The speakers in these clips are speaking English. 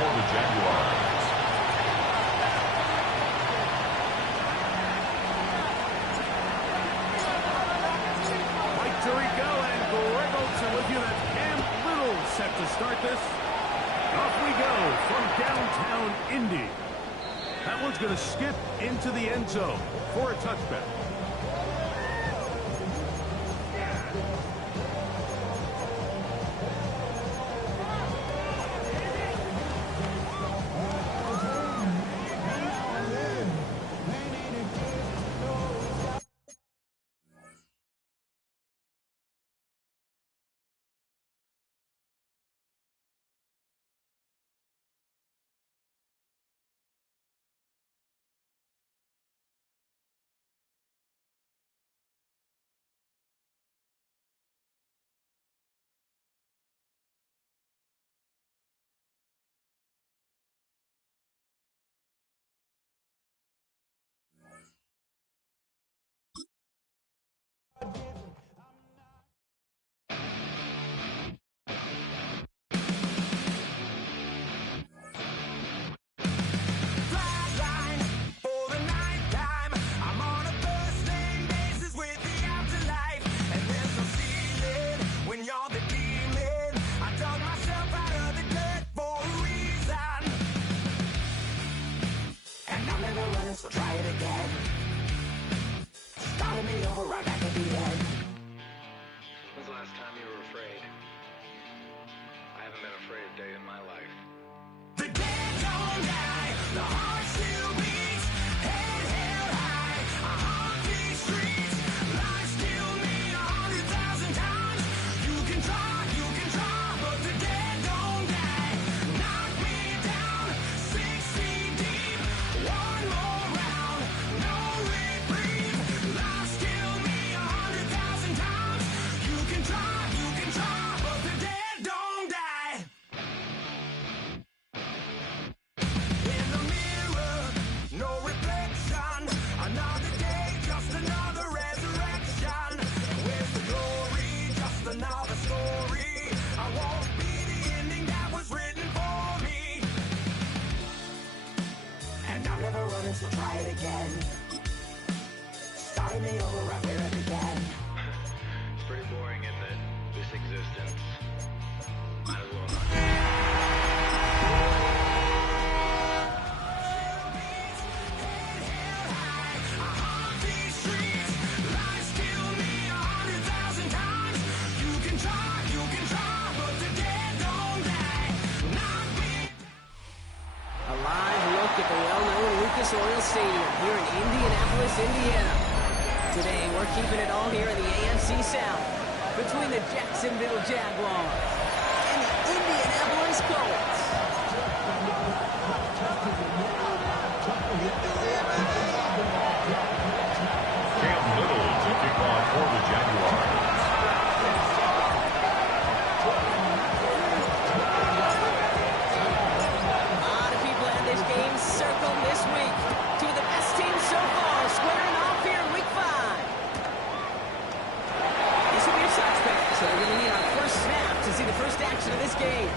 for the Jaguars. Mike Tirico and Greg Olsen with you. That's Cam Little set to start this. Off we go from downtown Indy. That one's going to skip into the end zone for a touchback. So try it again. Starting me over right back at the end. When's the last time you were afraid? I haven't been afraid a day in my life. The dead don't die, the heart still beats, head held high, I haunt these streets, life killed me 100,000 times. You can try, but the dead don't die. Knock me down, 6 feet deep, one more round, no reprieve. Life's killed me 100,000 times. You can try, but the dead don't die. In the mirror, no reflection. Another day, just another resurrection. Where's the glory? Just another story. I won't be the ending that was written for me. And I'm never running, so try it again. Starting me over right where it began. It's pretty boring, isn't it? This existence. Might as well not. A live look at the well-known Lucas Oil Stadium here in Indianapolis, Indiana. Today, we're keeping it all here in the AFC South between the Jacksonville Jaguars and the Indianapolis Colts. Cam Little to kick off for the Jaguars. Game circled this week. Two of the best teams so far squaring off here in week 5. This will be a touchback, so we're going to need our first snap to see the first action of this game.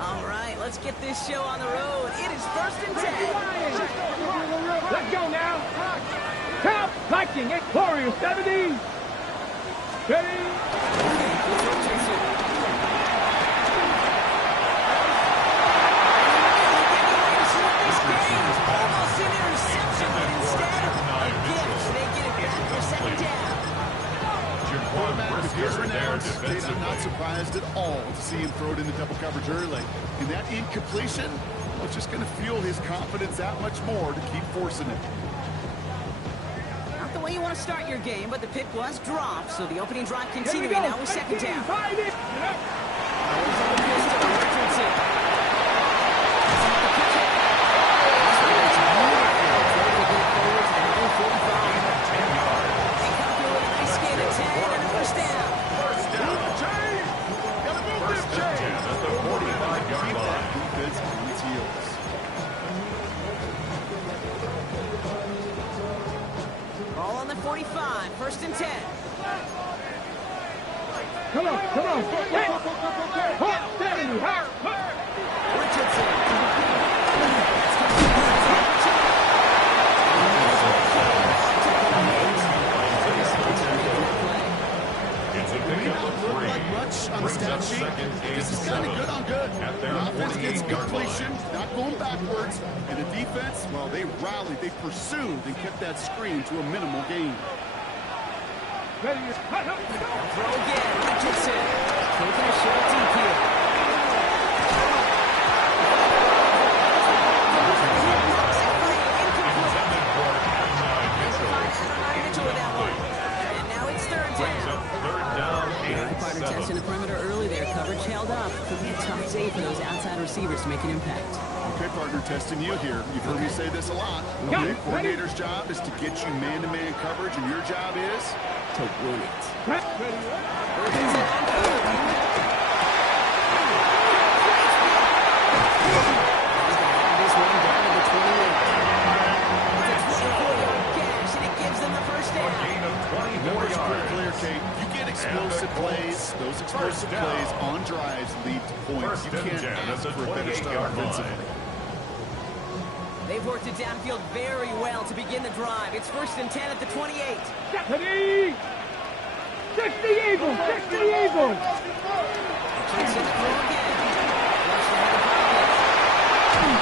All right, let's get this show on the road. It is 1st and 10. Let's go now. Count, Viking, and Glorious 70. Ready? Almost an interception, but instead, a gift. They get it back for 2nd down. I'm not surprised at all to see him throw it in the double coverage early. And that incompletion was just going to fuel his confidence that much more to keep forcing it. Not the way you want to start your game, but the pick was dropped, so the opening drive continuing now with 2nd down. Nice gain of 10 and a 1st down. 45, 1st and 10. Come on, come on. Hit. Hop, steady, hop. It's a May pickup not of look 3. like much on the Brings stat up sheet. second and This is kind of 7. good on good. At their The offense gets 48-yard completion, line. not going backwards. And the defense, well, they rallied, they pursued, and kept that screen to a minimal gain. Ready, cut up. Throw again, Richardson. Taking a short deep here. Intended for Adonai Mitchell. Mitchell with that one. And now it's 3rd Brings down. up 3rd down and Partner 7. testing the perimeter early there. Coverage held up. Could be a tough day for those outside receivers to make an impact. Okay, partner, testing you here. You've heard me say this a lot. Got The it. coordinator's job is to get you man-to-man coverage, and your job is To win it. This one down to the 28. It's a 24-yard gash, and it gives them the first A down. gain of 24 more yards. clear, Kate. You get explosive plays. Those explosive down. plays on drives lead to points. First You and can't 10 at ask the for a better start 28-yard offensively. line. They've worked it downfield very well to begin the drive. It's 1st and 10 at the 28. Deputy! 60 Eagles! 60 Eagles! Kicks it through again. Rush to the pocket.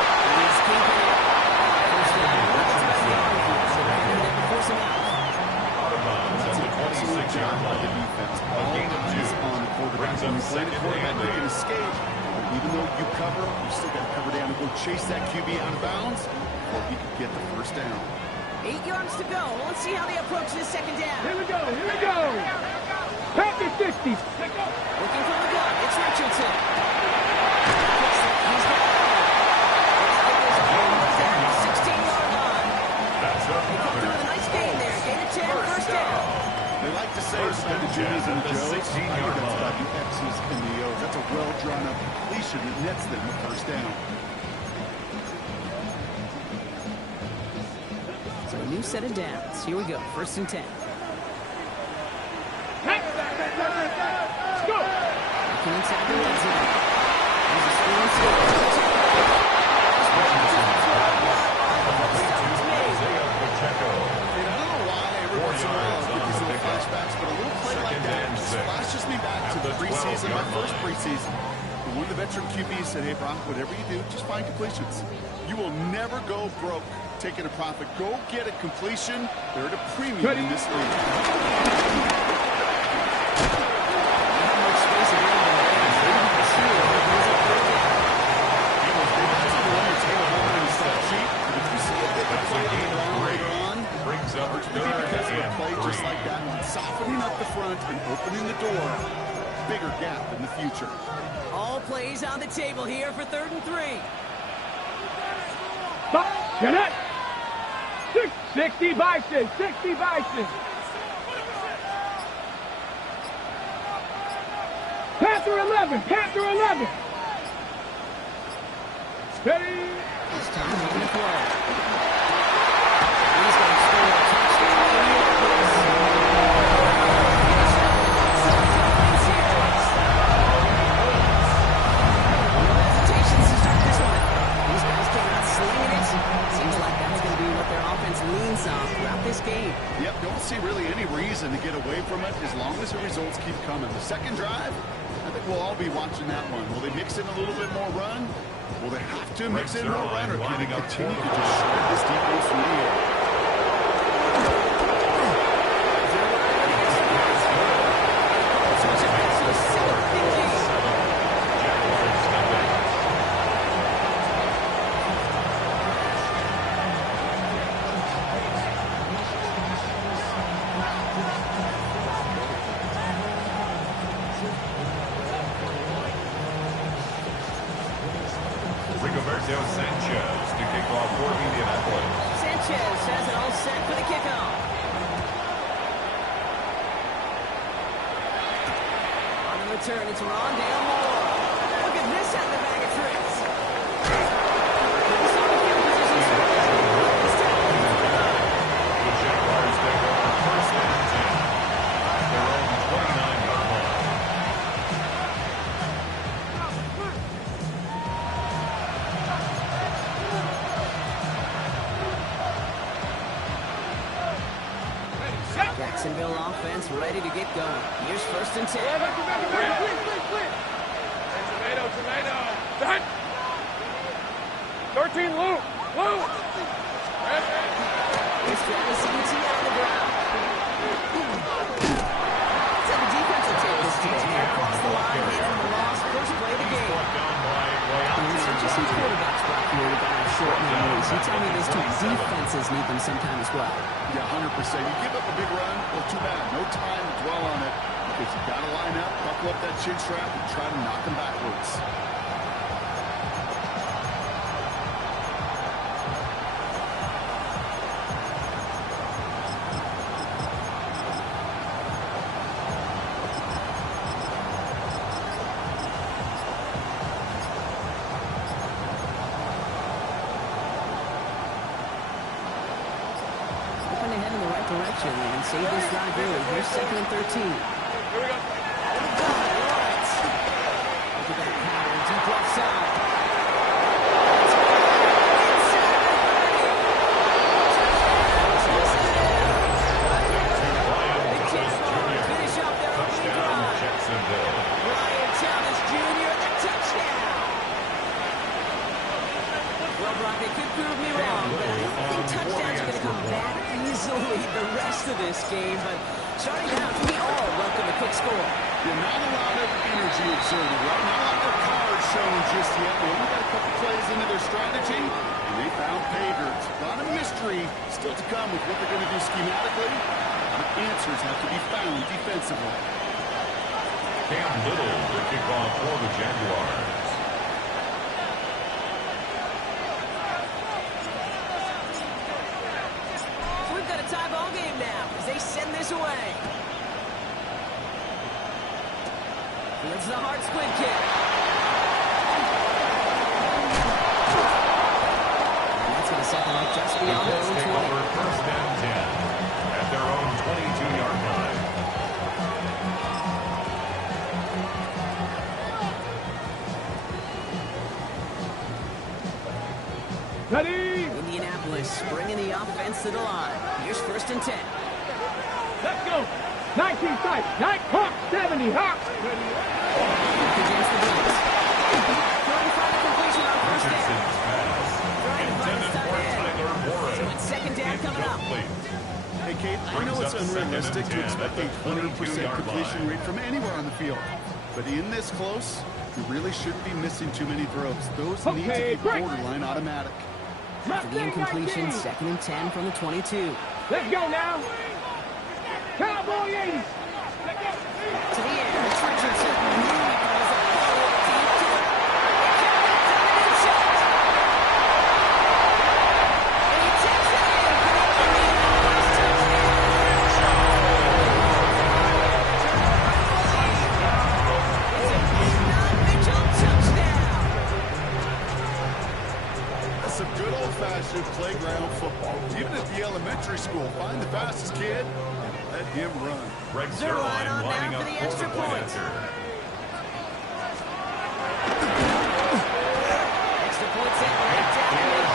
He's keeping it. First down. So they're going to force him out. Out of bounds at the 26-yard line. A gain of 2. On the quarterback. Brings When up you play the second quarterback, and you can 8. escape. But even though you cover, you still got to cover down and go chase that QB out of bounds, or you can get the first down. 8 yards to go. Let's see how they approach this 2nd down. Here we go, here we go! Packers 50! Looking for the gun. It's Richardson. He's got it. He's down to the 16-yard line. That's up They come through with a nice gain there. Gain of 10, first down. They like to say First it's about the and Jimmys 10 and at the the Joes. 16-yard That's about line. the X's and the O's. That's a well-drawn-up completion that nets them the first down. So a new set of downs. Here we go. 1st and 10. Let's go! Looking inside the red zone. There's a screen set. Isaiah Pacheco. And I don't know why every 4 once in a while yards I on get these the little pickup. flashbacks, but a little play like Second that and just 6. flashes me back to At the the preseason, my 12-yard first line. preseason. And one of the veteran QBs said, hey, Brock, whatever you do, just find completions. You will never go broke taking a profit. Go get a completion. They're at a premium in this league. Brings up Maybe third because of a and play just 3. like that one, softening up the front and opening the door, bigger gap in the future. All plays on the table here for 3rd and 3. Stop! Jeanette! 60 Bison! 60 Bison! Panther 11! Panther 11! Steady! It's time to make it play. He's going to score a touchdown in the Indianapolis. No hesitations to start this one. These guys came out slinging it. Seems like that's going to be what their offense leans on throughout this game. Yep, don't see really any reason to get away from it as long as the results keep coming. The second drive, I think we'll all be watching that one. Will they mix in a little bit more run? Will they have to mix in more run, or can they continue to just shred this defense through the air? Rigoberto Sanchez to kick off for Indianapolis. Sanchez has it all set for the kickoff. On the return, it's Rondale Moore. Look at this at the bag of tricks. This on the field position. This time, The Jaguars take over first Jacksonville offense ready to get going. Here's 1st and 10. Tomato. Set. 13, Lou. Here's Travis Etienne on the ground. So the defense will take this today. Across the line, hitting the loss. First play of the game. And just some quarterbacks back here that got short memories. You tell me these two defenses need them sometime as well. Yeah, 100%. You give up a big run, well, too bad. No time to dwell on it because you got to line up, buckle up that chin strap, and try to knock them backwards. Direction and save this drive early. Here's 2nd and 13. Here we go. Lawrence. Look at that power. Deep left side. Finish up their opening drive. Ryan Thomas Jr. the touchdown. Well, Brock, they could prove me wrong, but I think touchdowns are going to come back easily the rest of this game. But starting out, we all welcome a quick score. Yeah, not a lot of energy exerted, right? Not a lot of cards shown just yet. They only got a couple plays into their strategy, and they found pay dirt. A lot of mystery still to come with what they're going to do schematically. The answers have to be found defensively. Cam Little, the kickoff for the Jaguars. Tie ball game now as they send this away. Fields the hard squid kick. And that's going to set them up just beyond their own 20. Over 1st and 10 at their own 22-yard line. Ready. Indianapolis bringing the offense to the line. Here's 1st and 10. Let's go. 19 strike. 9 Hawk 70 Hawks. Against the blitz. Trying to find a completion on 1st down. Trying to find his tight end. So it's 2nd down coming up. Hey, Kate, I know it's unrealistic to expect a 100% completion rate from anywhere on the field. But in this close, you really shouldn't be missing too many throws. Those need to be borderline automatic. After the incompletion, 2nd and 10 from the 22. Let's go now. Cowboy 80. To the air, it's Richardson. He calls it a deep kick. And he takes it in for the Indianapolis touchdown. It's a Keaton Mitchell touchdown. That's some good old-fashioned playground football. Even at the elementary school, find the fastest kid, let him run. Greg They're right on lining now up for the for extra the point point. answer. Extra point set right down the middle.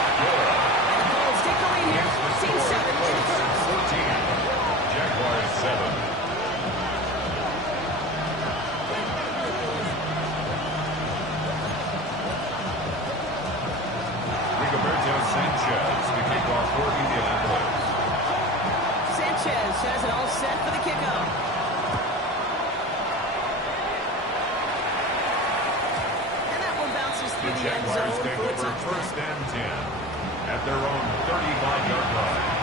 And the Bulls take the lead here. 14-7 in the first. 14. Jaguars 7. Rigoberto Sanchez, the kickoff for Indianapolis. Sanchez has it all set for the kickoff. And that one bounces The through the end Jaguars zone take for a over touchdown. 1st and 10 at their own 35-yard line.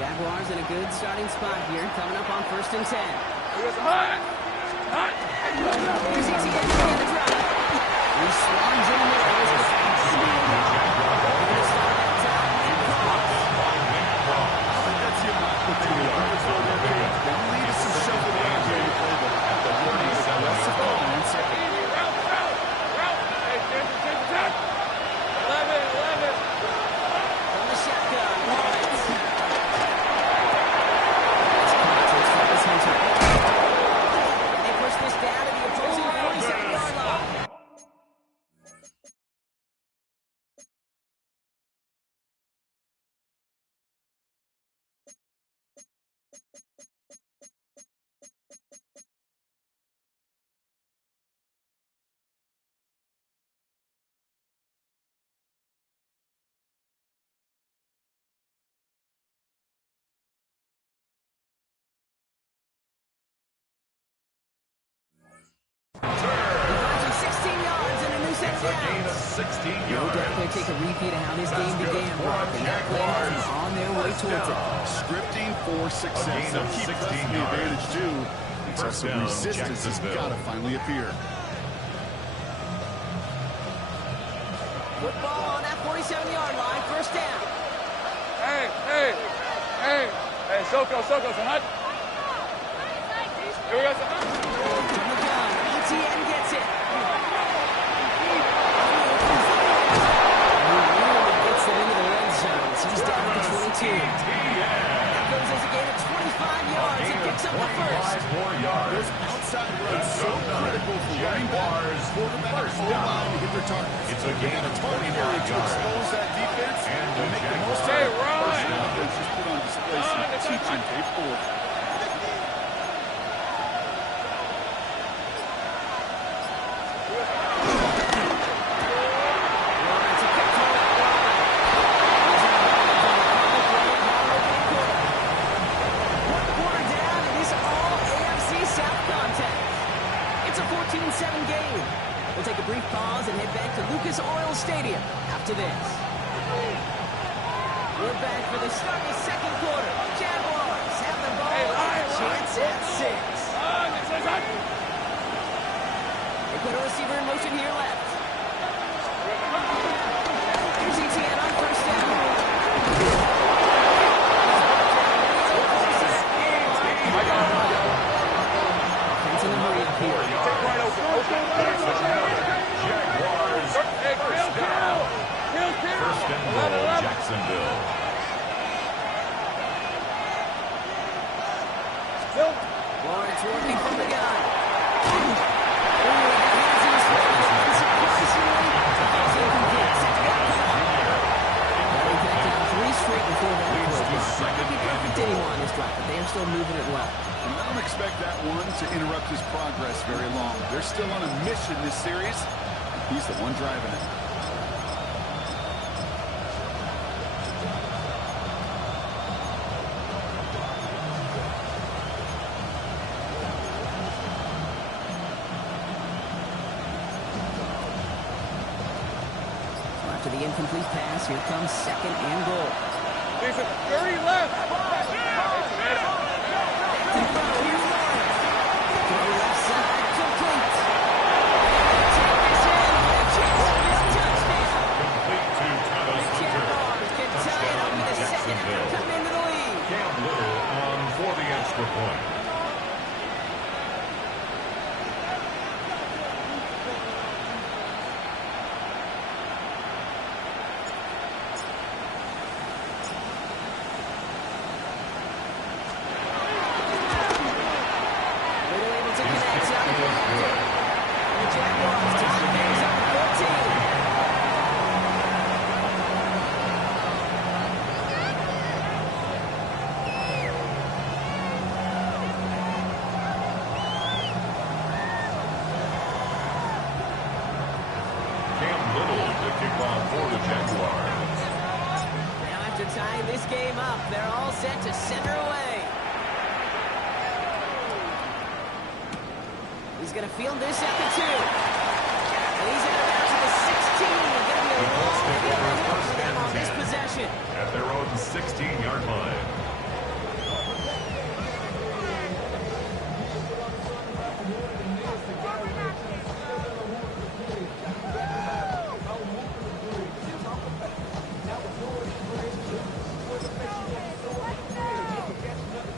Jaguars in a good starting spot here, coming up on 1st and 10. Here's Etienne in the drive. He swans in the middle. Here's the pass. They're going to start that time. Nick Cross. That's the amount of the lead us some shuffle around 16 No yards. doubt they'll take a repeat of how this game began, Brock, and that play has them on their way towards it. Scripting for success. gain of They'll keep 16 pressing the yards. advantage, too. So First some down, resistance has Jacksonville. got to finally appear. Football on that 47-yard line, first down. Hey, Soko, Sahat. Here we go, Sahat. From the gun, ETN gets it. He really gets them into the red zone. He's down at the 22. That goes as a gain of 25 yards and picks up the first. 4 yards. Those outside runs so critical for running backs, quarterbacks, O-line to hit their targets. It's a gain of Target 25 area to yards. expose that defense And and the make the Jaguars. most Hey, of it. run! First down, let's just put on display some teaching tape for it. It's a kick to the line. One quarter down in this all-AFC South contest. It's a 14-7 game. We'll take a brief pause and head back to Lucas Oil Stadium after this. We're back for the start of the second quarter. Jaguars have the ball and a chance at 6. They put a receiver in motion here left. Here's ETN on first down. Offense in the hurry up here. Jaguars. First and goal, Jacksonville. Lawrence working from the gun. Ooh, that hands in his face. Surprisingly, falls incomplete. Set to go. Well, he connected on 3 straight before that play. Not looking perfect anymore on this drive, but they are still moving it well. And I don't expect that one to interrupt his progress very long. They're still on a mission this series. He's the one driving it. After the incomplete pass, here comes second and goal. 30 left. In front, here's Lawrence. To the left side, complete. Take this in, and a Jacksonville touchdown. Complete to Travis The Hunter. Jaguars can tie it up with a second after coming into the lead. Cam Little on for the extra point. Little able to connect out of the line. The Jaguars tie things up at 14. Cam Little to kick off for the Jaguars. Now after tying this game up, they're all set to center away. He's going to field this at the 2. And he's out down to the 16. Going to be a long field ahead for them on this possession. At their own 16-yard line.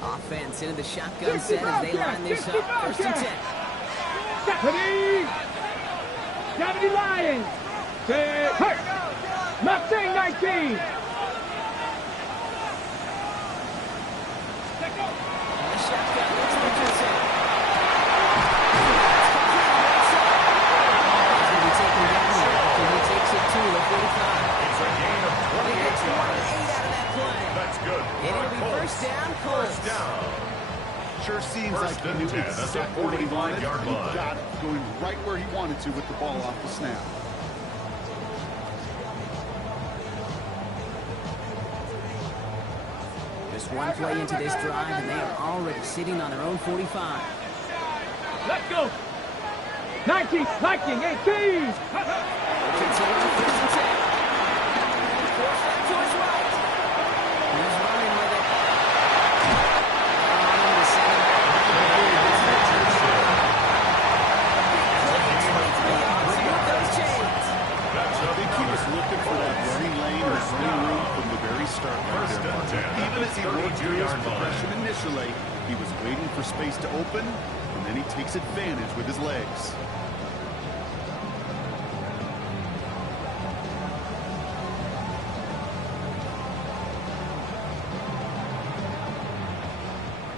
Offense into the shotgun set as they line this up. First and 10. Deputy Lions. Mustang 19. The shotgun looks like Joseph. He'll be taken down here after he takes it to the 45. It's a gain of They get 28 yards. 28 out of that play. That's good. And it'll be first down, Colts. First down. Sure seems First like he and knew 10 at the exactly what he wanted. 45-yard He line. got it, going right where he wanted to with the ball off the snap. Just one play into this drive, and they are already sitting on their own 45. Let's go. 19, 18. The Gets it on first and 10. Force back to his right. He's running with it. On the center. I think he was looking for that running lane or running room from the very start right there. Even as he worked through his progression initially, he was waiting for space to open, and then he takes advantage with his legs.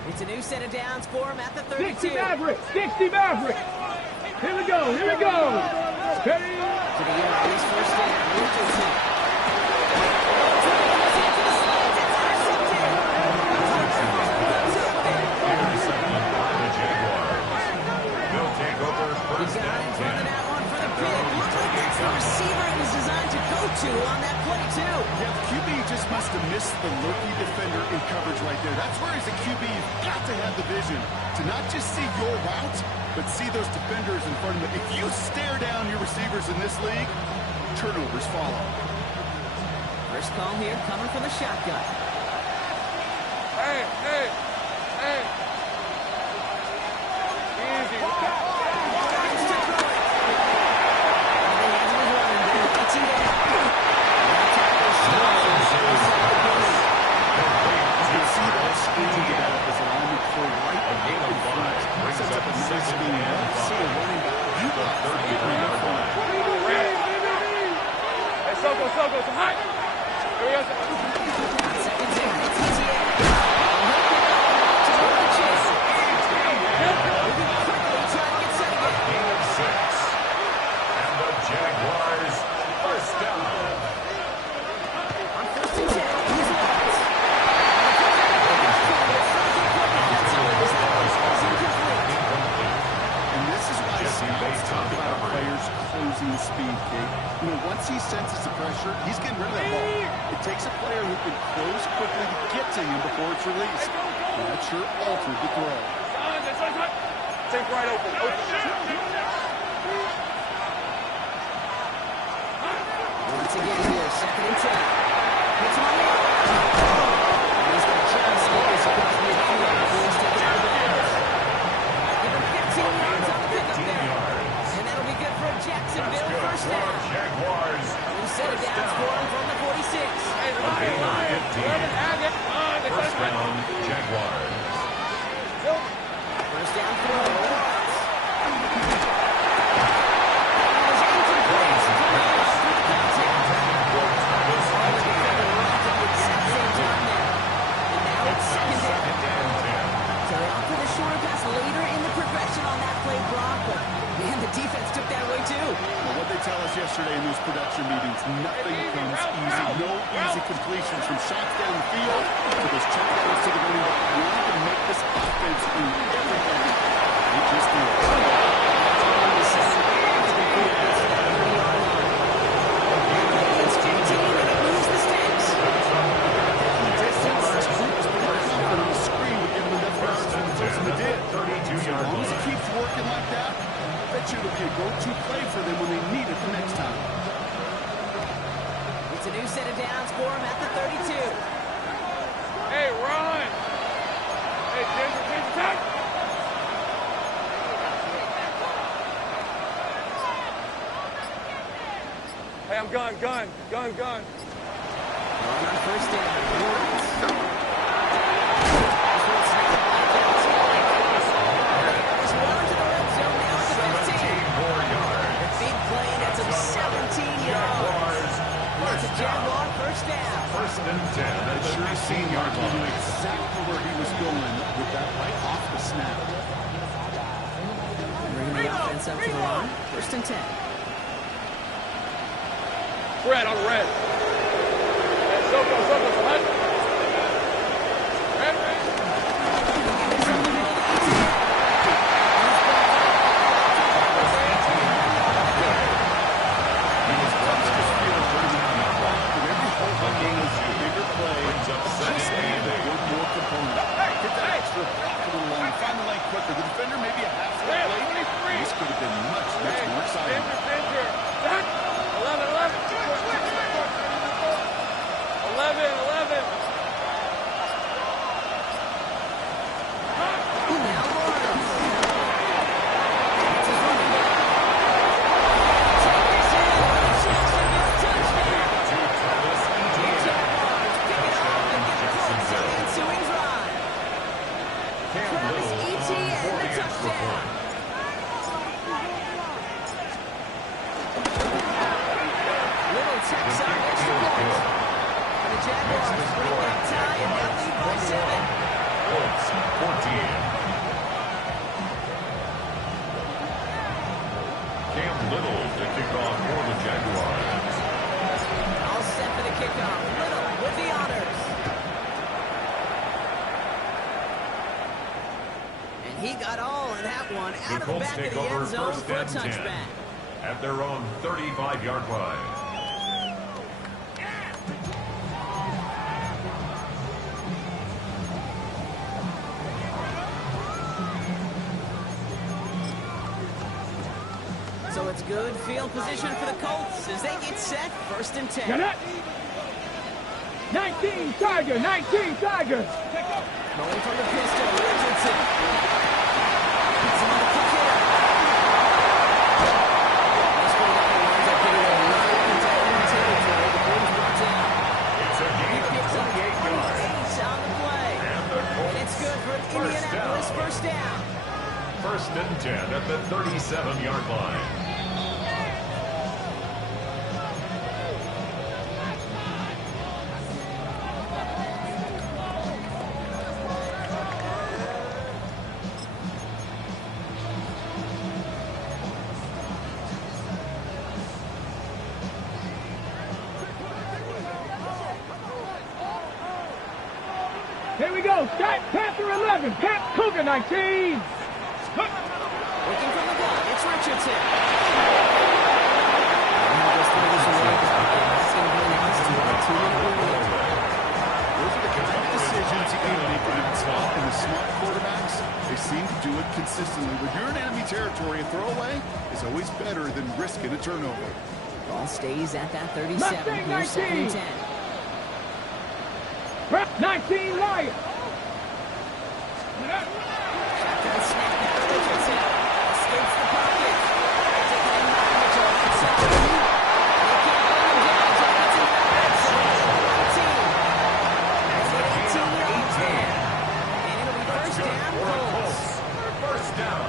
It's a new set of downs for him at the 32. 60 Mavericks! 60 Mavericks! Here we go! Here we go! Hey! To the air on his first down. Richardson. He's got in front of that one for the pick. Looks like that's the receiver he was designed to go to on that play, too. Yeah, the QB just must have missed the lurking defender in coverage right there. That's where as a QB, you've got to have the vision to not just see your route, but see those defenders in front of you. If you stare down your receivers in this league, turnovers follow. First call here coming from the shotgun. Hey! Hey! Hey! Easy. Go, so high. Here we go. Second down, it's ETA. To the Richards. Moving quickly, trying to get set again. 6. And the Jaguars first down. On first and 10, he's lost. And this is why scouts talk about players closing speed, Kate. You know, once he senses the pressure, he's getting rid of that ball. It takes a player who can close quickly to get to him before it's released. And that sure altered the throw. Take right open. Once again here, second and 10. Hits him on the arm. And he's going to try to sneak this across midfield before he's taken out of bounds. Give him 15 yards on the pickup there. And that'll be good for a Jacksonville first down. Jaguars. New set of downs for him from the 46. First down, Jaguars. First down for him. Tell us yesterday in those production meetings, nothing comes easy. No easy completions from shots down the field to those checkdowns to the running back. We need to make this offense do everything. They just do it. As long as it keeps working like that, I bet you it'll be a go-to play for them when they need it the next time. It's a new set of downs for him at the 32. Hey, run! Hey, change attack! Hey, I'm gun. On first down. Jaguar first down. First and 10. That sure seemed like he knew exactly where he was going with that right off the snap. Bringing the offense up to the line. First and 10. Red on red. Soko, red. He got all of that one The out of the Colts back of take the over end zone first for a and 10 touchback. at their own 35-yard line. So it's good field position for the Colts as they get set. First and 10. Get it. 19 Tiger, 19 Tiger. Rolling from the pistol, Richardson. It's another kick here. This one winds up getting a lot into enemy territory. The ball's brought down. It's a He gain of picks up 28 yards. 28 on the play. And the And Colts it's good for an first Indianapolis down. first down. First and 10 at the 37-yard line. Here we go. Scott Panther 11. Pat Cougar 19. Looking from the gun, it's Richardson. Those are the kind of decisions you can make in that spot. And the smart quarterbacks, they seem to do it consistently. When you're in enemy territory, a throwaway is always better than risking a turnover. Ball stays at that 37. Here's second and 10. 19 Lions. Shotgun snap by Richardson. Escapes the pocket. Taken in by Mitchell. That's second. They can't bring him down. Jags in the red zone. 19. That's an 18-yard gain. And it'll be first down, Colts. First down.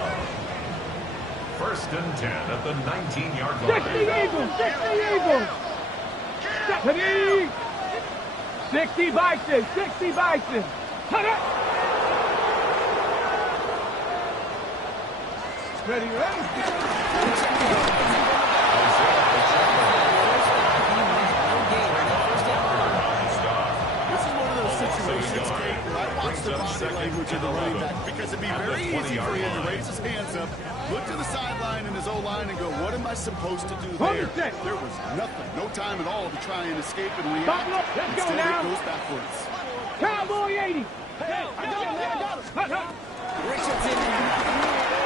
First and 10 at the 19-yard 60 line. Eagles. 60 Eagles. 60 Bison. 60 Bison. Cut it. Ready, ready? This is one of those situations, Kate, where I watch the body language of the running back because it'd be very easy for him to raise his hands up, look to the sideline in his O-line and go, what am I supposed to do there? There was nothing, no time at all to try and escape and react. Let's go Instead, now. it goes backwards. Cowboy 80. Richardson.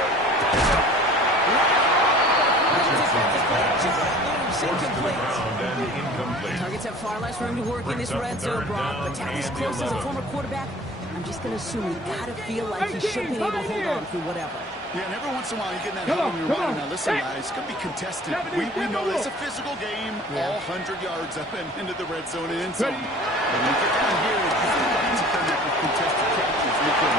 Incomplete. And incomplete. Targets have far less room to work in this red zone, Brock, but to have this close as a former quarterback, I'm just going to assume you got to feel like he should be able to hold on through whatever. Yeah, and every once in a while you get in that Come hole on, in your come mind. on. Now listen, Hey. guys, it's going to be contested. 70, We know tempo. it's a physical game, Yeah. all 100 yards up and into the red zone and end zone. Ready. But when you get down here, it's done that with contested catches. You can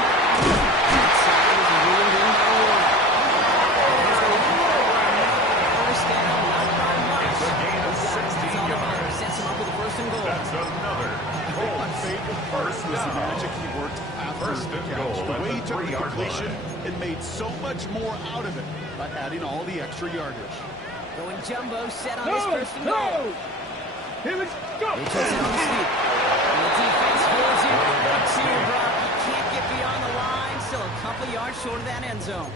First down, not by much. It's a gain of 60 That's all that yards. matters. Sets him up with a first and goal. That's another. My favorite part was the magic he worked after First the and catch. goal The at way the he took the 3-yard completion line. and made so much more out of it by adding all the extra yardage. Going jumbo set on No, this first and goal. no. Here we go. Richardson on his feet. And the defense holds you. It's you, Brock. You can't get beyond the line. Still a couple yards short of that end zone.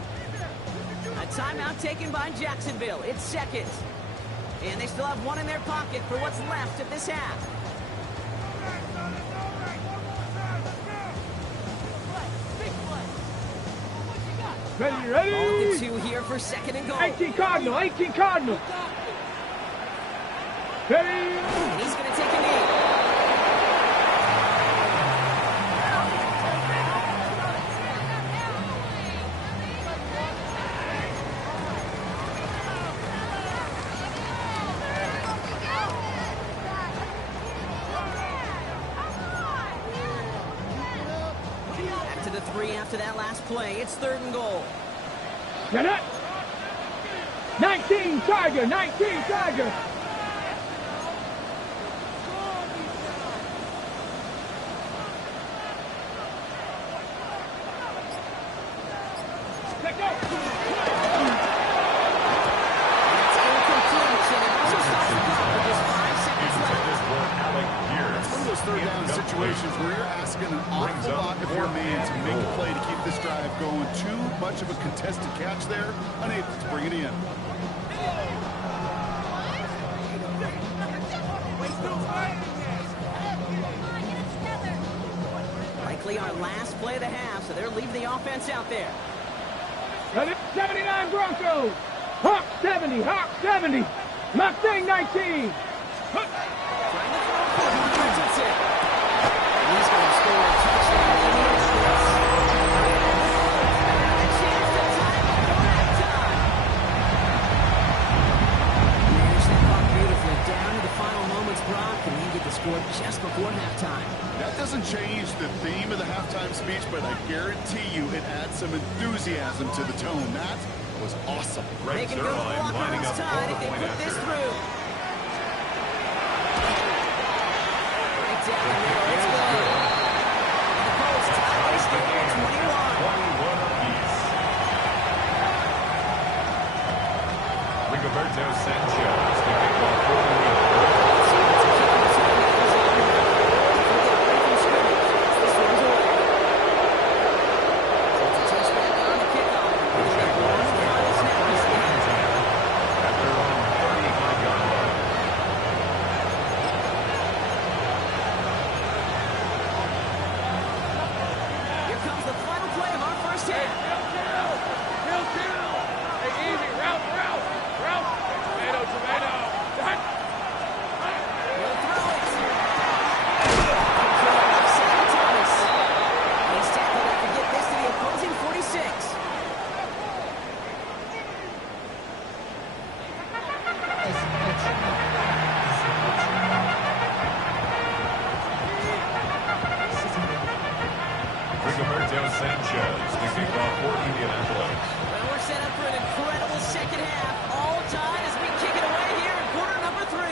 A timeout taken by Jacksonville. It's seconds. And they still have one in their pocket for what's left of this half. Ready, Ball at ready. the 2 here for second and goal. 18 Cardinal. 18 Cardinal. Ready. And he's going to take a knee. Back to the 3 after that last play. It's third and goal. Get it. 19 Tiger. 19 Tiger. Let go. It's incomplete, and it also stops the clock with just 5 seconds left. This one, Alec One of those Pierce. third down situations where you're asking an awful lot of your man to make a play to keep this drive going. Too much of a contested catch there, unable to bring it in. Likely our last play of the half, so they're leaving the offense out there. 79 Broncos. Hawk 70, Hawk 70. Mustang 19. Trying to throw it. He's going to score a touchdown. A chance to tie it before halftime. Managed that clock beautifully down to the final moments, Brock, and then get the score just before halftime. That doesn't change the theme of the halftime speech, but I guarantee you it adds some enthusiasm to the tone. That was awesome. They can go block on his tide if they put this through. Right down the middle. Let's go. And the Colts tie this game at 21. 21 apiece. Rigoberto Sanchez, the kickball for the win. Rigoberto Sanchez, the kickoff for Indianapolis. Well, we're set up for an incredible second half. All tied as we kick it away here in quarter number 3.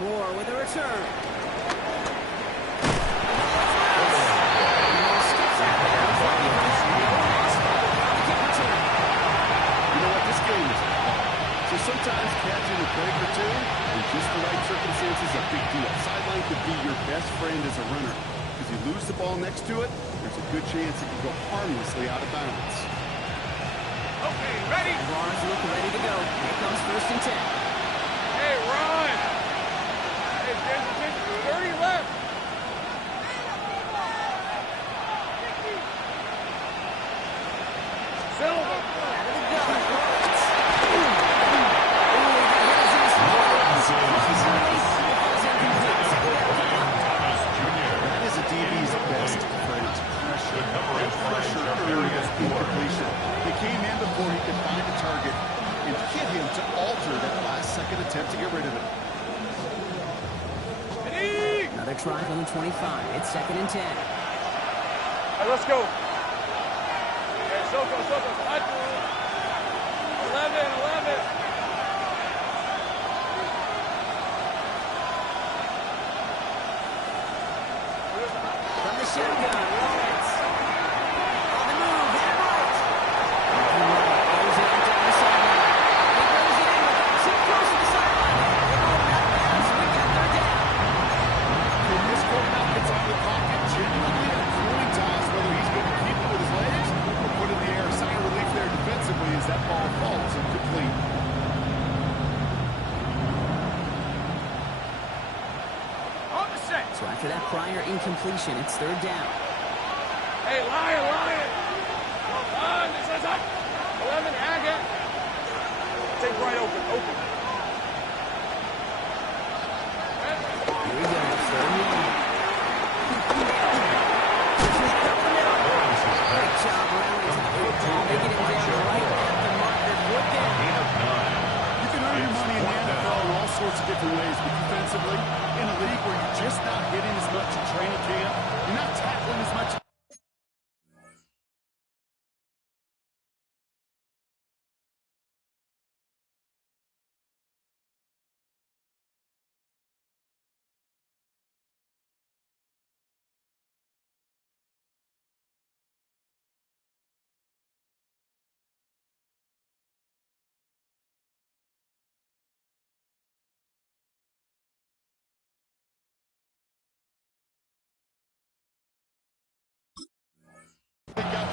Moore with a return. You know what? This game is hard. So sometimes catching a break or two in just the right circumstances is a big deal. Sideline could be your best friend as a runner. Because you lose the ball next to it, there's a good chance it can go harmlessly out of bounds. Okay, ready? Ron's looking ready to go. Here comes 1st and 10. Hey, Ron. Hey, there's 30 left. Silver. That is a DB's best friend. Pressure. Pressure early incompletion. He came in before he could find a target and hit him to alter that last-second attempt to get rid of it. Another try from the 25. It's 2nd and 10. All right, let's go. Okay, Soko. 11. From the shotgun, Lawrence. On the move, and right. Throws it out down the sideline. He throws it in, but too close to the sideline. They're going out of bounds, so we got 3rd down. When this quarterback gets out of the pocket, genuinely a coin toss whether he's going to keep it with his legs or put it in the air. Sign of relief there defensively as that ball falls incomplete. On the set. So after that prior incompletion, it's 3rd down. Hey, Lion. This is up. 11, Aga. Take right open. Here we go, 3rd and 1. Great job rallying to the football, making it down right at the mark. They're good there. Gain of 9. You can earn your money in the NFL in all sorts of different ways, but defensively, in a league where you're just not hitting as much in training camp, you're not tackling as much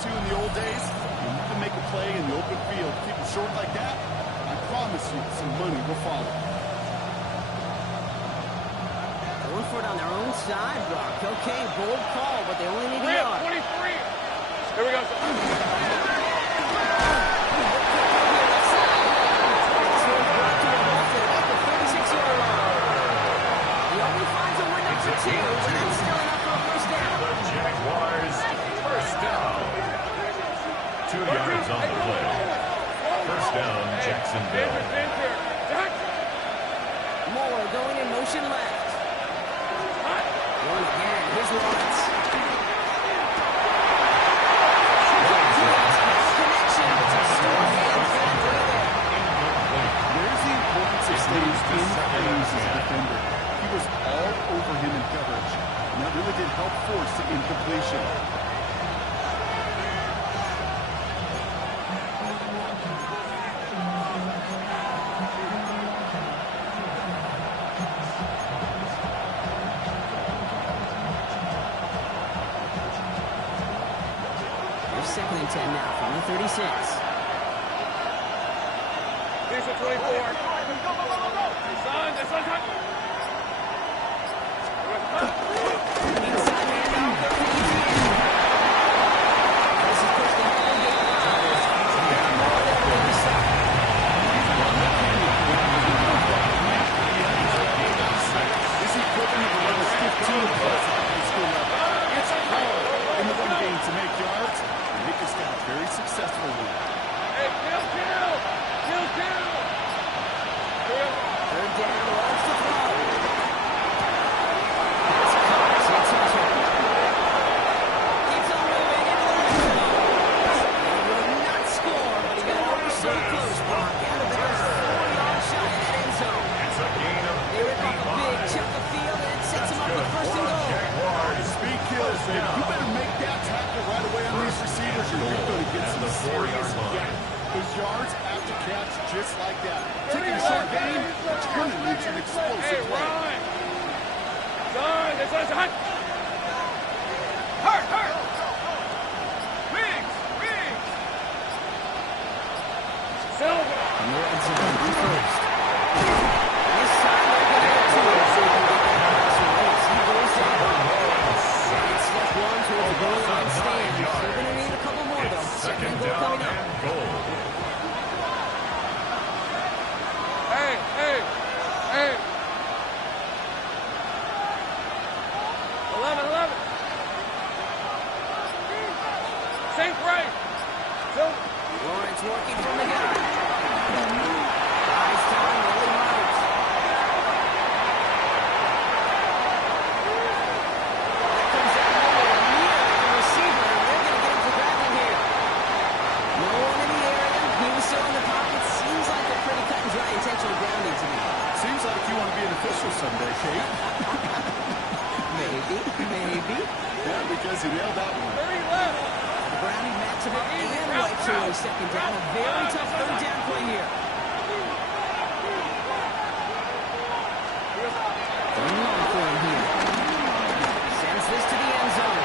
to in the old days? When you can make a play in the open field, keep it short like that, I promise you some money will follow. Going for it on their own side, Brock. Okay, bold call, but they only need a yard. 23. Here we go. Two, but that's still enough for a first down. The Jaguars, first down. 2 yards on the play. First down, Jacksonville. Moore going in motion left. Going again. Here's Lawrence. Connection, but it's still hands down right there. There's the importance of staying in phase as a defender. He was all over him in coverage. And that really did help force the incompletion. There's 2nd and 10 now from the 36. Here's the 24. Son, this one's hot. Inside handoff, there's the ETN. This is pushed the whole game out. More than on the side. Is he putting it around his 15 plus at the high school level? It's hard in the run game to make yards and make this guy a very successful one. Hey, kill. Third down, loves to throw. It's Cox, it's Hunter. Keeps on moving into the end zone. He will not score, but he got over so close, Brock. Out of bounds, 4-yard shot in that end zone. It's a gain of They rip off a big chunk of field, and it sets him up with first and goal. Jaguars. Speed kills, baby. You better make that tackle right away on these receivers or you're going to get some serious yak. Those yards after catch just like that. Taking a short gain, turning into an explosive play. Run. Son, this one's hot. Hurt. Wings. Silver. And the red zone on first. This time they're going to get to it. So they can get that pass away. He goes down. It's step one towards the goal line stand. They're going to need a couple more, though. Second and goal coming up. Goal. Hey. 11. Safe right. Lawrence working from the gun. Buys time, really right. That comes out nowhere near the receiver, and they're going to get him for grabbing here. No one in the area. He was still in the pocket. Seems like a pretty cut and dry intentional grounding to me. Seems like you want to be an official someday, Kate. Maybe. Yeah, because you nailed that one. 30 left. The Brownie match him up and wipes away second down. A very tough third down play here. Going long for him here. Sends this to the end zone.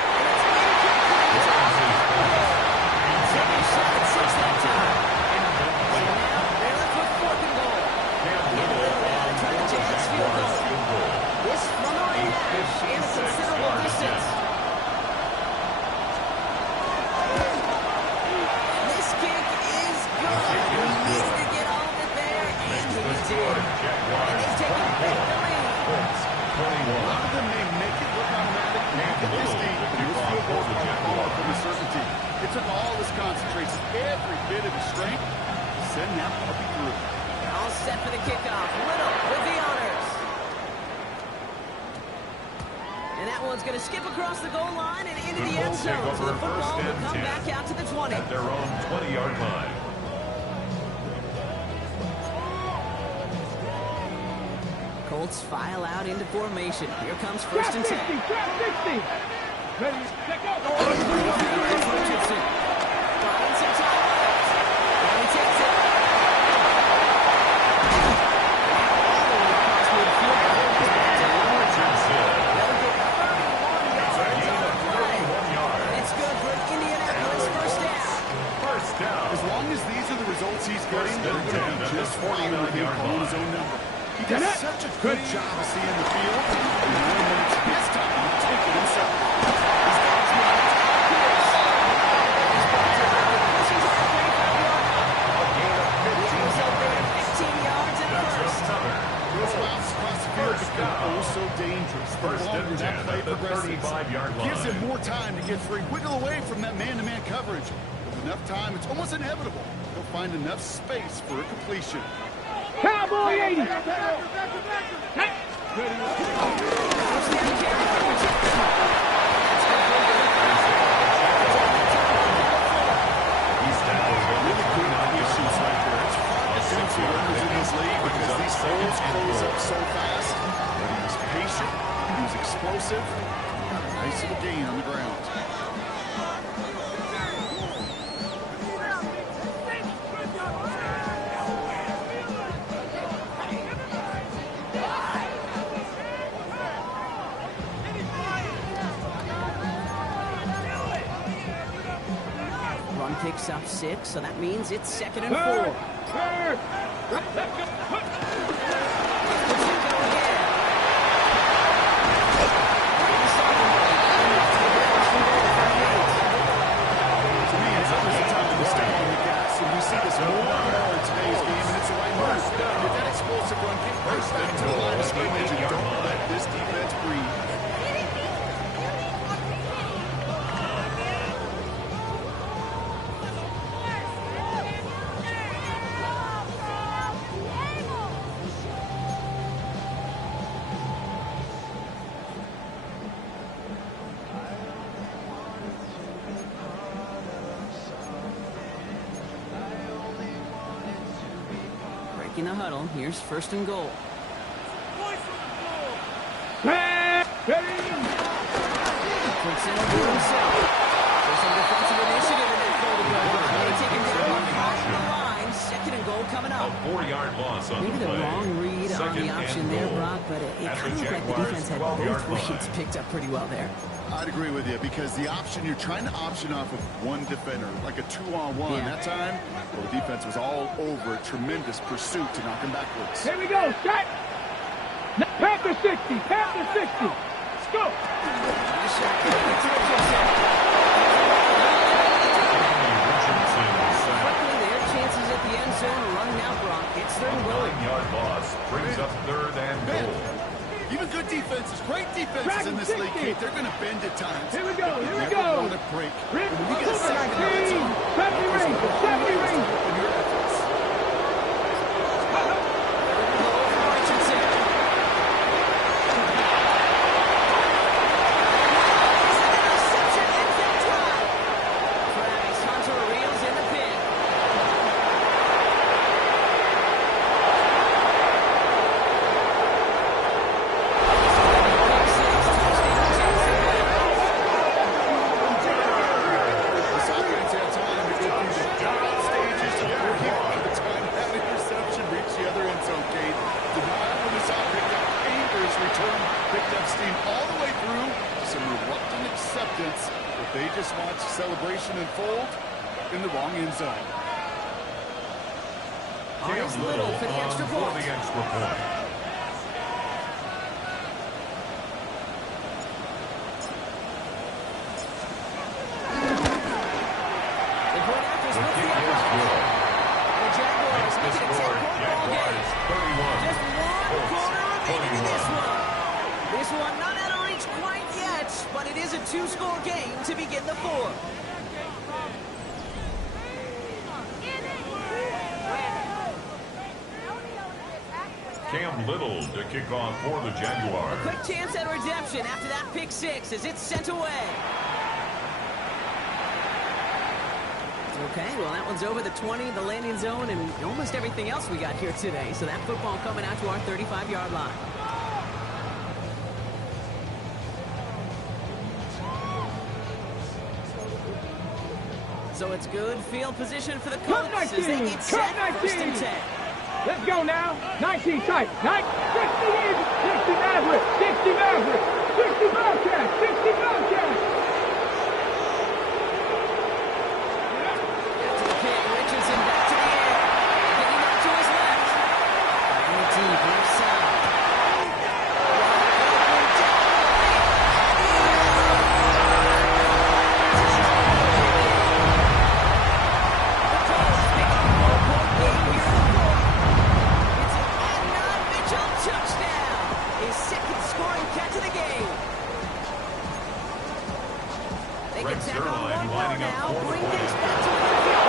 And it's incomplete. Second shot at 6 that time. So now they're left with 4th and goal. Get a little down to try the Jags field goal. This from the right hash and a considerable distance. And this kick is good. He needed to get all of it there, and he did. And they've taken back the lead. A lot of them may make it look automatic, make it risky, but this field goal is far from a certainty. It took all his concentration, every bit of his strength, to send that puppy through. All set for the kickoff. Little with the honors. And that one's going to skip across the goal line and into the end zone. So the football will come back out to the 20. At their own 20-yard line. Colts file out into formation. Here comes 1st and 10. Trap 60. Ready, check out. Richardson. Buying some time. And he takes it. All the way across midfield. They'll get 31 yards on the play. And it's good for an Indianapolis He does such a good job of seeing the field. And knowing when it's his time to take it inside. He's got his mind. Those routes across the field become oh so dangerous. First and 10 at the 35-yard line. Gives him more time to get free. Wiggle away from that man-to-man coverage. With enough time, it's almost inevitable. He'll find enough space for a completion. Cowboy 80. He's tackled Really good issues right there. It's hard to see two runners in this league because these holes close up so fast. But he was patient. He was explosive. Got a nice little gain on the ground. Run picks up 6, so that means it's 2nd and 4. To me, it's always a time to step on the gas. And we see this more and more in today's game, and it's the right move. If that explosive run, get right back to the line of scrimmage and don't let this defense breathe. Breaking the huddle, here's 1st and goal. Puts in over himself. There's some defensive initiative in that goal to go. They take him down across the line. 2nd and goal coming A up. 4-yard loss on Maybe the the play. wrong read on Second the option and there, goal. Brock, but it At kind of looked like the Jaguars' defense had 12-yard both line. reads picked up pretty well there. I'd agree with you because the option, you're trying to option off of one defender, like a 2-on-1. Yeah. That time, well, the defense was all over it. Tremendous pursuit to knock him backwards. Here we go. Shot. Panther 60. Panther 60. Let's go. Quickly, their chances at the end zone are running out, Brock. It's 3rd and goal. 9-yard loss brings up 3rd and goal. Even good defenses, great defenses in this league, Kate, they're going to bend at times. Here we go, But you here we never go. want to break. Rip, When you get a Super second in the red 19, zone, 70 Ranger, 70 Ranger. in your efforts. Richardson. Interception ends that drive. Travis Hunter reels in the pin. This offense had time to go through the down stages before he by the time that interception reached the other end zone, Kate. Did not open this up, picked up Anger's return, picked up steam all the way through. Some reluctant acceptance, but they just watched celebration unfold in the wrong end zone. Here's Little for the extra for point. the extra point. The point after splits the Kick is upright. good. The Jaguars The make it a score, 10-point ball game. Jaguars 31. Just one Colts quarter remaining in this 21. one. This one not out of reach quite yet, but it is a 2-score game to begin the 4th. Cam Little to kick off for the Jaguars. Quick chance at redemption after that pick 6 as it's sent away. Okay, well, that one's over the 20, the landing zone, and almost everything else we got here today. So that football coming out to our 35-yard line. So it's good field position for the Colts as they get set. 1st and 10. Let's go now. 19 tight. 60 Maverick. 60 Maverick. 60 Bobcat. 60 Bobcat. After the pick, Richardson back to the air. Picking up to his left. Deep left side. They Red can tackle the Zerline long ball lining up now. for the Bring play. things back to midfield.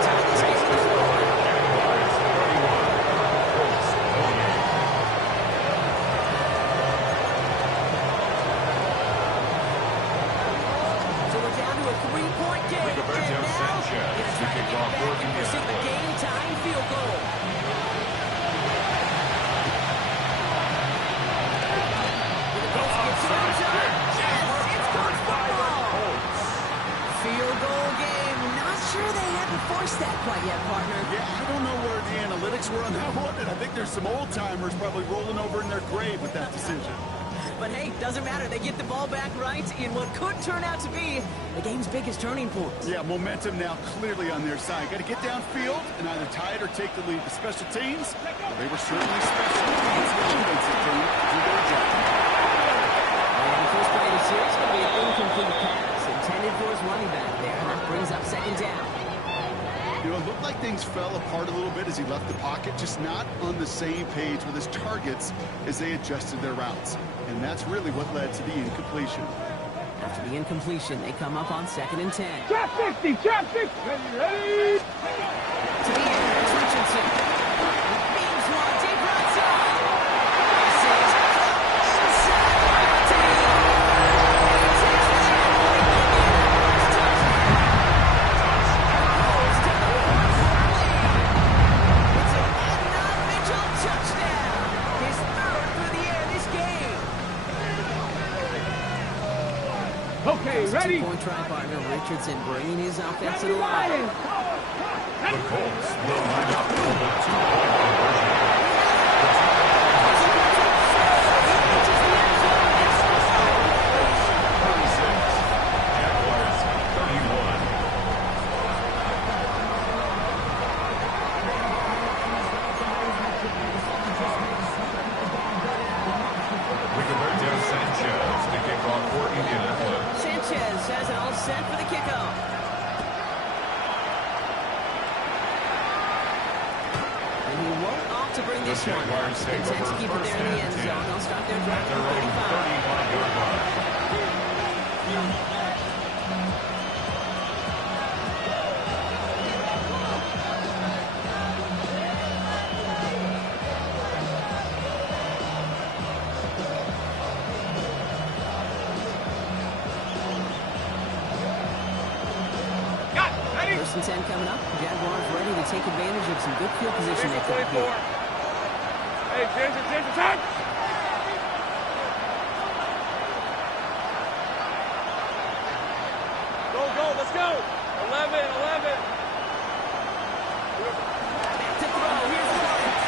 Tie this game to the floor. Jaguars 31, Colts 28. So we're down to a 3-point game. Roberto And now, Sanchez gonna to try to kick get off back for and pursue the Indianapolis. game-tying field goal. Field goal game. Not sure they haven't forced that quite yet, partner. Yeah, I don't know where the analytics were on that one, and I think there's some old-timers probably rolling over in their grave with that decision. But hey, doesn't matter. They get the ball back right in what could turn out to be the game's biggest turning point. Yeah, momentum now clearly on their side. Got to get downfield and either tie it or take the lead. The special teams, well, they were certainly special. It's the offensive team to do their job. And the first play of the series is going to be an incomplete pass intended for his running back there. And that brings up second down. You know, it looked like things fell apart a little bit as he left the pocket, just not on the same page with his targets as they adjusted their routes. And that's really what led to the incompletion. After the incompletion, they come up on 2nd and 10. Trap 60, trap 60. Ready? To the end, there's Richardson. Beams one, deep right side. This is inside the 15. It takes the snap away from the Indianapolis touchdown. Goes to the 4-4 lead. It's an Adnan Mitchell touchdown. His third through the air this game. Okay, ready? Two-point try partner Richardson bringing his offense to the line. Ryan. The Colts will line up for the two-point conversion. Jaguars 31. Roberto Sanchez to kick off for Indianapolis. Sanchez has it all set for the kickoff. And he won't opt to bring this The one. Jaguars take Content to over keep it first there in the and end 10. zone. They'll start their drive At at their the own 35. 35-yard line. First and 10 coming up. Jaguars ready to take advantage of some good field position they've got here. Hey, Ginger, time. Go, let's go. 11. Back to throw. Here's Lawrence.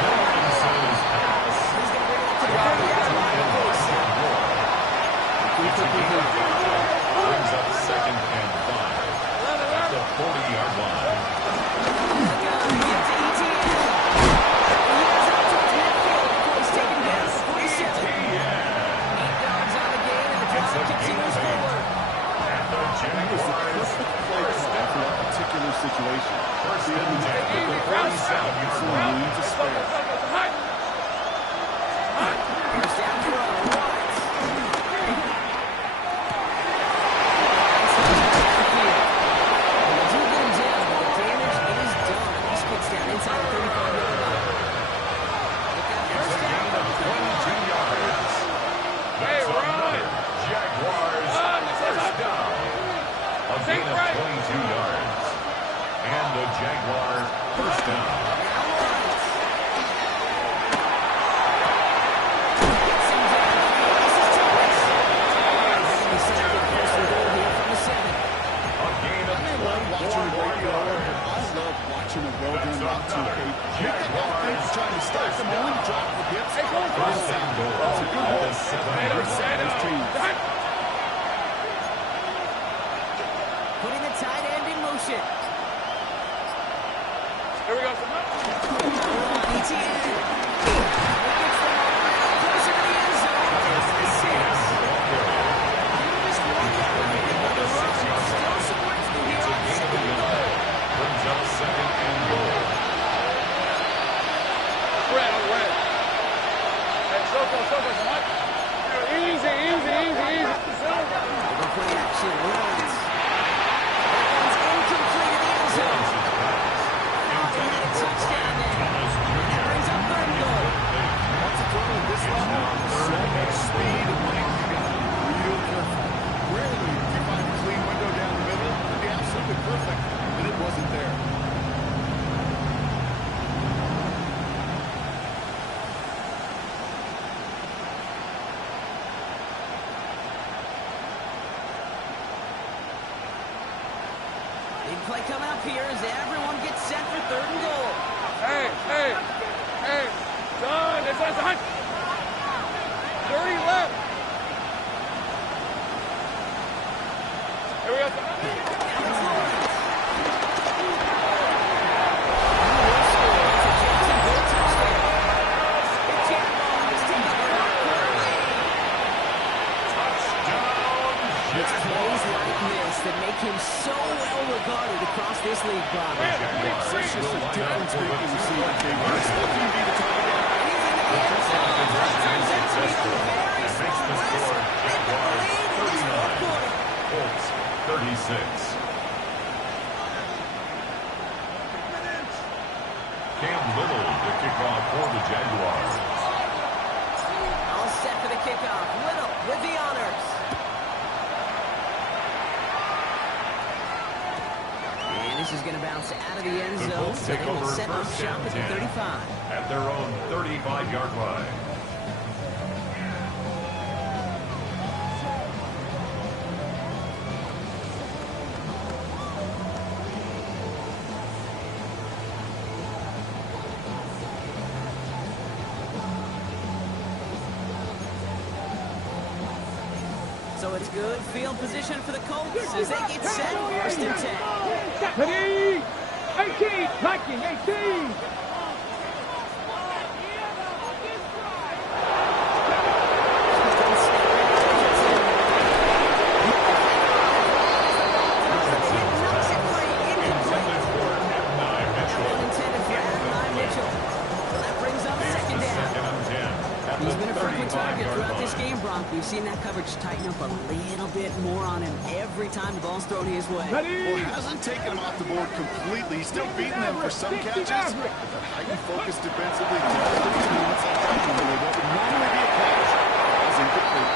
Lawrence's pass. He's going to bring it up to the 30-yard line. Brings up 2nd and 5. At the 40-yard line. Get to ETN. He has it up towards midfield before he's taken down at the 47. 8 yards on the gain, and the drive continues forward. And the Jaguars Play call for that particular situation. first The and 10 at the 47-yard some line. room to spare. First down throw. Lawrence. And they do get him down, but the damage is done. He spits down inside the 35-yard line. They've got It's a first down gain from of the 22 yards. That's another Jaguars first down. A gain of 22 yards. And the Jaguar first down. Now Lawrence. Gets him downfield. This is Thomas. And he's set up with first and goal here from the 7. A gain of I love watching a 24 great more goal. yards. I love watching a well-done That's route to a another Make that guy think he's trying to stop them on, drop the hips. First and goal. That's a good At one. the 7-yard line. His team. Putting the tight end in motion. Here we go. ETN. He gets the ball now closer to the end zone. Gets the 6. Just 1 yard away, but the run still some work to do here It's a on gain of second and 11. goal. Brings up 2nd and goal. play coming up here as everyone gets set for 3rd and goal. Hey, John, it's a hunt. 30 left. Here we go. Alex Lawrence. It's plays like this that make him so well regarded across this league, Bob. Such a difference-making receiver, Jay. He's looking to be the target man. He's in the end zone. Turns out to be a very smart pass. They've got the lead in this 4th quarter. Colts 36. Cam Little to kick off for the Jaguars. All set for the kickoff. Little with the honors. And this is going to bounce out of the end The zone. Colts So take they will over set up first shop down at the 10 35. at their own 35-yard line. So it's good field position for the Colts as they get set 1st and 10. Ready? 18, Viking, 18. He's been a frequent target throughout this game, Bronk. We've seen that coverage tighten up a little bit more on him every time the ball's thrown his way. Ready? Well, hasn't taken him off the board completely. He's still beating them for some catches. But highly focused defensively. What would normally be a catch is incomplete.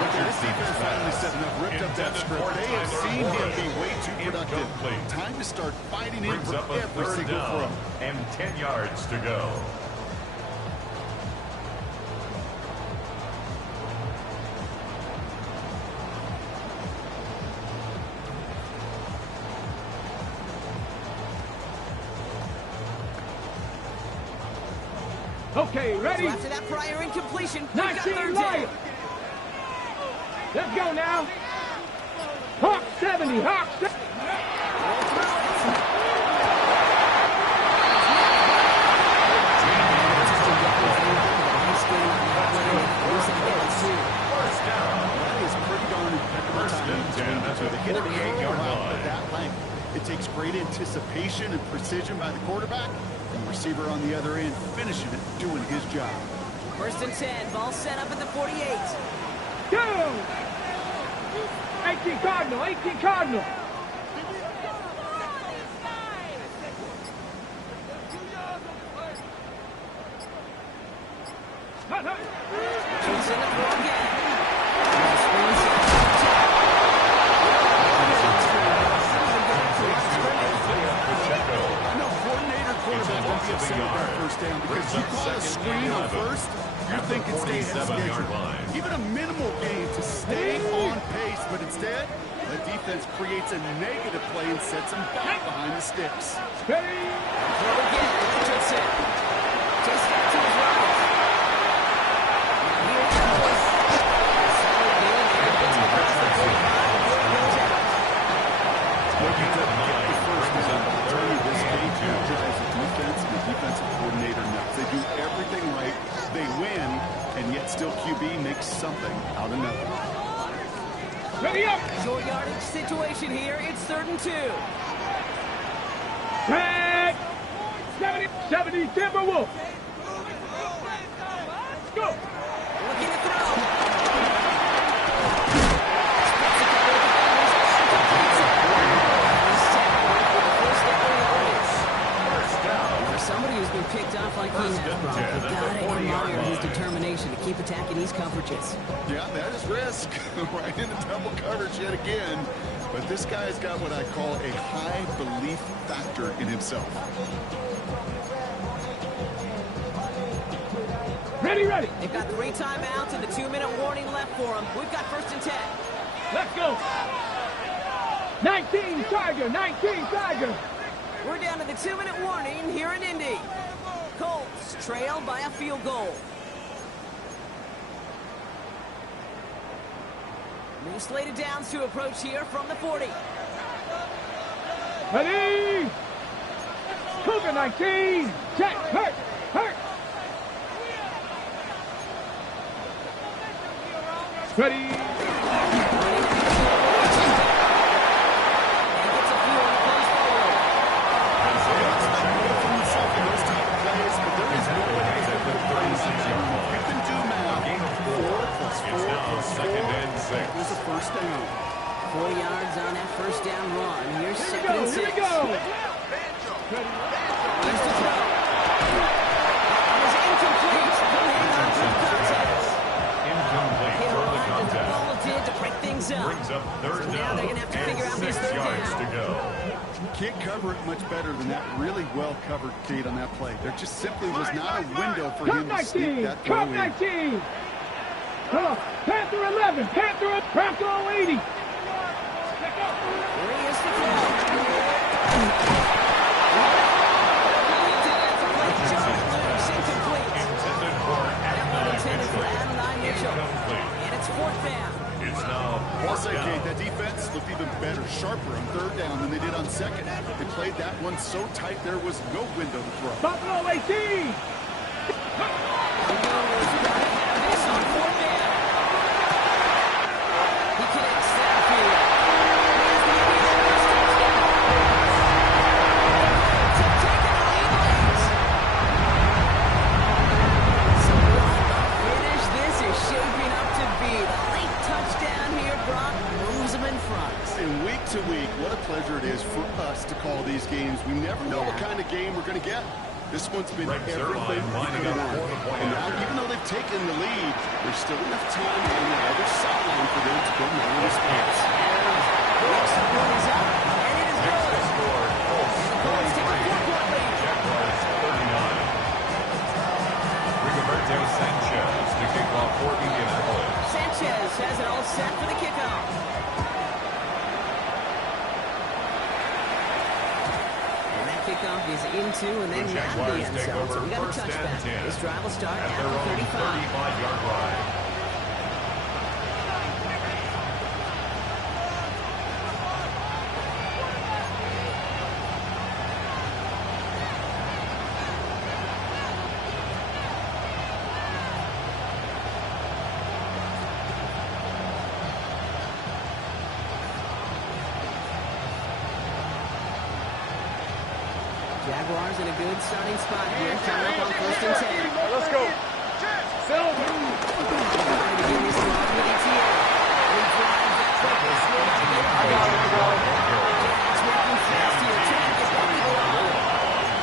But this defense finally set enough, ripped up that script. They have seen him be way too productive. Time to start fighting him Brings for up a every 3rd single throw. down and 10 yards to go. Okay, ready? So after that prior incompletion, we've got 19 3rd Lions. down. Let's go now. Hawk 70, Hawk 70. First down. That is pretty darn impeccable timing between the two. They hit a 48-yard route line. at that length. It takes great anticipation and precision by the quarterback, and the receiver on the other end finishing it, doing his job. 1st and 10, ball set up at the 48. Go! 18 Cardinal, 18 Cardinal. Hut, hut. He's in the throw again. No coordinator quarterback will be upset with that first down because you call a screen on first, you're thinking stay ahead of 47-yard schedule. line. Even a minimal gain to stay on pace, but instead, the defense creates a negative play and sets them back behind the sticks. Ready? Throw again, Richardson. Just got to his right. Here it goes. Solid gain there. Gets across the 45 before he goes out. Looking to get the first down. I'll tell you this game drives the defense and the defensive coordinator nuts. They do everything right. They win, and yet still QB makes something out of nothing. Ready up. Short yardage situation here. It's 3rd and 2. Tag. 70 Timberwolves. Go. Looking to throw. For somebody who's been picked off like he has, Brock, you've got to admire his determination to keep attacking these coverages. Yeah, that is risk. Right into double coverage yet again. But this guy's got what I call a high belief factor in himself. Ready, ready. They've got 3 timeouts and a 2-minute warning left for them. We've got 1st and 10. Let's go. 19 Tiger, 19 Tiger. We're down to the 2-minute warning here in Indy. Colts trail by a field goal. New slated downs to approach here from the 40. Ready? Cougar 19. Check. Hurt. Ready? There's a first down. 4 yards on that first down run. Here's second and 6. Here we go. Here's the throw. It was incomplete. Hang on to the contest. Incomplete Hit for the hard as the contact. ball did to break things up. Brings up third So now down they're going to have to and figure out this 6 third yards down. to go. Can't cover it much better than that really well covered Kate on that play. There just simply was not a window for him to sneak 19. that throw Cup in. 19. Come on. Panther 11. Panther Bronco 80. Here he is to throw. Incomplete. Intended for Adonai Intended for Mitchell. Adonai Mitchell. Incomplete. And it's fourth down. It's now I'll fourth say, Kate, down. that defense looked even better, sharper on third down than they did on second. They played that one so tight there was no window to throw. Buffalo 18. This on fourth down. He connects that field. To take the lead late. So what a finish this is shaping up to be. The late touchdown here, Brock, moves them in front. And week to week, what a pleasure it is for us to call these games. We never know what kind of game we're going to get. This one's been Rex everything Zerline you lining could up want. for the point And now, after. even though they've taken the lead, there's still enough time on the other sideline for them to go down the response. Brooks is up, and it is Next to good. score, Colts Colts take a 43, 4-point lead. Jaguars 39. Rigoberto Sanchez to kick off for Indianapolis. Sanchez has it all set for the kickoff. And that kickoff is into and then The out of the Jaguars end take zone. So over we got a first and touchback. 10 This drive will start at at their the own 35. 35-yard line. Jaguars in a good starting spot here. Coming up on first and 10. Let's go. Silver. Trying to get this long with ETA. Lead drive, that's what they score. Jags working fast here. Trying to get back to the line.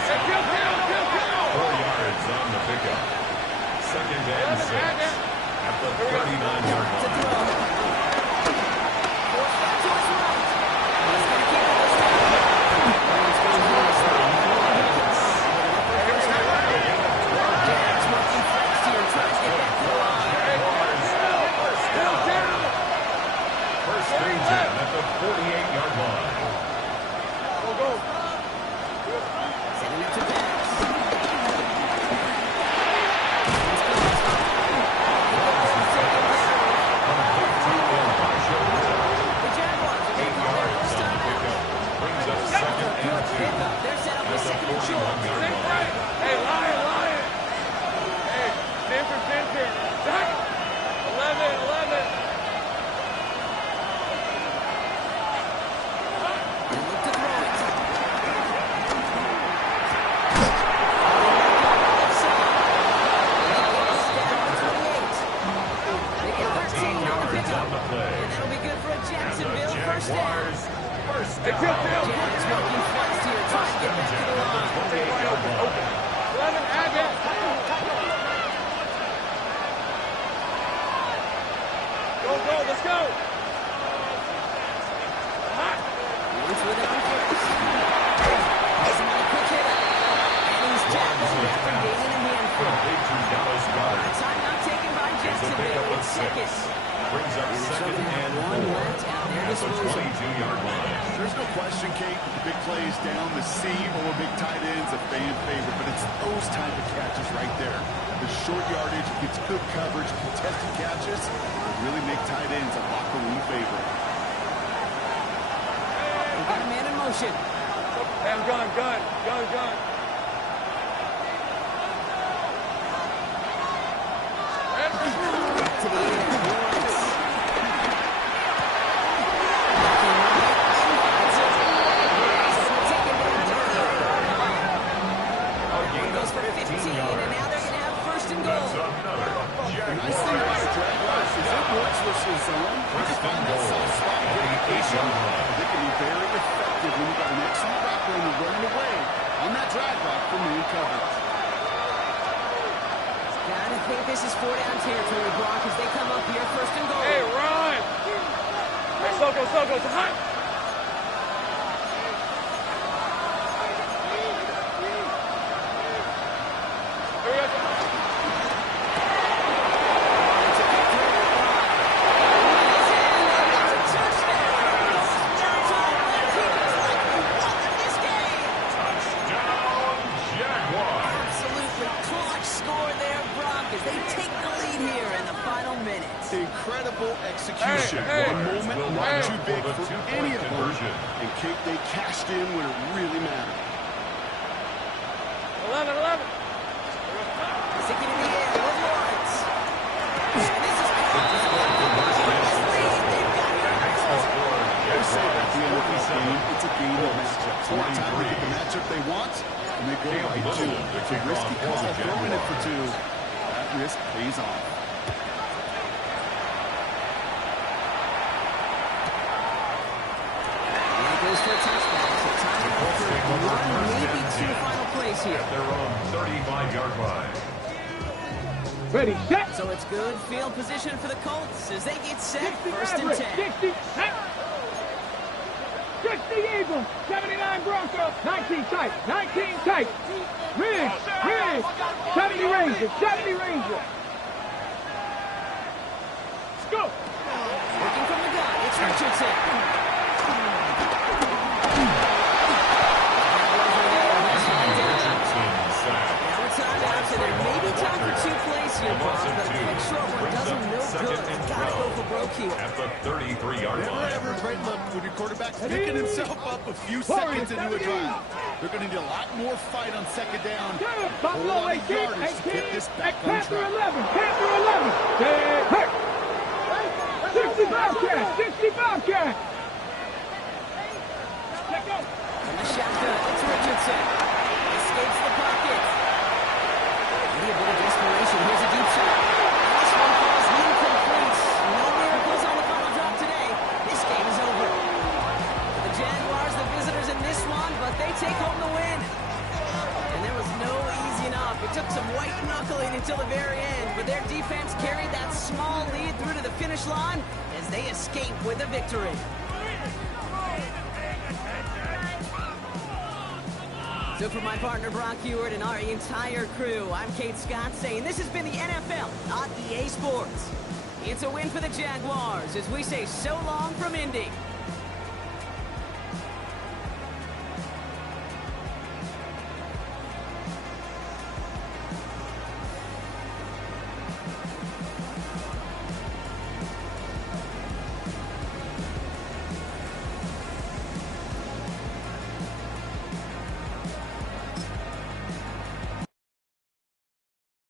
4 yards on the pickup. Second and 6 at the 39-yard To line. throw. Force back to his right. He's going to keep it this time. He's going to do this thing. Jags working fast here. Trying to get back to the line. First and 10 at the 48-yard line. down the seam or big tight ends, a fan favorite, but it's those type of catches right there. The short yardage, gets good coverage, contested catches, really make tight ends a locker room favorite. We got a man in motion. Hey, I'm gun. To the air. Lawrence. Goes for 15, and now they're going to have first and goal. That's another The nice thing about the drag rush is it works versus zone. You can find that soft spot and get location. It can be very effective when you've got an excellent rock runner running away on that drag rock for main coverage. Gotta think this is 4-down territory, Brock, as they come up here first and goal. Hey, run! Hey, Soko, it's hot! touchdown, Jaguars. Absolutely clutch score there, Brock, as they take the lead here in the final minutes. Incredible execution. Hey, One moment not too big for the for two-point any of them. conversion. And Cape, they cashed in when it really mattered. 11. Sticking in the air with Lawrence. And this is They say at the end of this game, it's a game of matchups. One time they get the matchup they want, and they go right to it. It's a risky call, throwing it for two. That risk pays off. And it goes for a touchback. So time for one, maybe two final plays here. At their own 35-yard line. Ready, set! So it's good field position for the Colts as they get set 60 first and Maverick, 10. 60, set! 60 Eagles, 79 Broncos, 19 tight, Riggs, 70 Rangers, Let's go! Looking from the gun, it's Richardson. Now it's on down to there. Maybe time for two plays here, Brock, but that short one doesn't no good. Gotta go for broke here. At the 33-yard Never line. ever a great look when your quarterback's picking himself up a few seconds into a drive. They're going to need a lot more fight on second down. Buffalo 18, yardage to get this back on Panther track. 11, hey! 60 Bobcat! Let go! From the shotgun, it's Richardson. Escapes the pocket. Maybe a bit of desperation. Here's a deep shot. And this one falls incomplete. No miracles on the final drop today. This game is over. The Jaguars, the visitors in this one, but they take home the win. And there was no easy enough. It took some white knuckling until the very end, but their defense carried that small lead through to the finish line as they escape with a victory. So for my partner Brock Hewitt and our entire crew, I'm Kate Scott saying this has been the NFL, not EA Sports. It's a win for the Jaguars as we say so long from Indy.